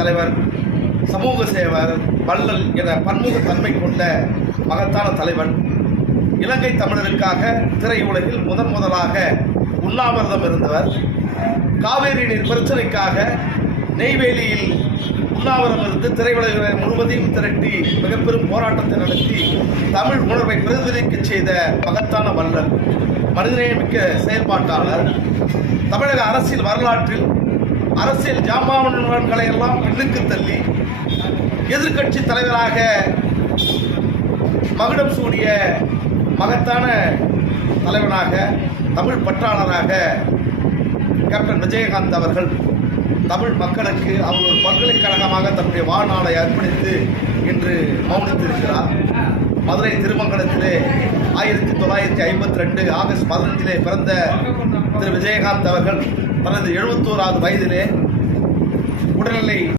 தலைவர் சமூக சேவர் வள்ளல் என பன்முக தன்மை கொண்ட மகத்தான தலைவன் இலங்கை தமிழருக்காக திரையுலகில் முதன் முதலாக உண்ணாவிரதம் இருந்தவர். காவேரி நீர் பிரச்சனைக்காக நெய்வேலியில் உண்ணாவிரதம் இருந்து திரையுலக முழுவதையும் திரட்டி மிகப்பெரும் போராட்டத்தை நடத்தி தமிழ் உணர்வை பிரதிபலிக்க செய்த மகத்தான வல்லல் மனிதநேயமிக்க செயல்பாட்டாளர். தமிழக அரசியல் வரலாற்றில் அரசியல் ஜாமான்களை எல்லாம் பின்னுக்கு தள்ளி எதிர்க்கட்சி தலைவராக மகுடம் சூடிய மகத்தான தலைவனாக தமிழ் பற்றாளராக கேப்டன் விஜயகாந்த் அவர்கள் தமிழ் மக்களுக்கு அவர் ஒரு பல்கலைக்கழகமாக தன்னுடைய வாழ்நாளை அர்ப்பணித்து இன்று மௌனித்திருக்கிறார். மதுரை திருமங்கலத்திலே ஆயிரத்தி தொள்ளாயிரத்தி ஐம்பத்தி ரெண்டு ஆகஸ்ட் பதினஞ்சிலே பிறந்த திரு விஜயகாந்த் அவர்கள் தனது எழுபத்தோராவது வயதிலே உடல்நிலை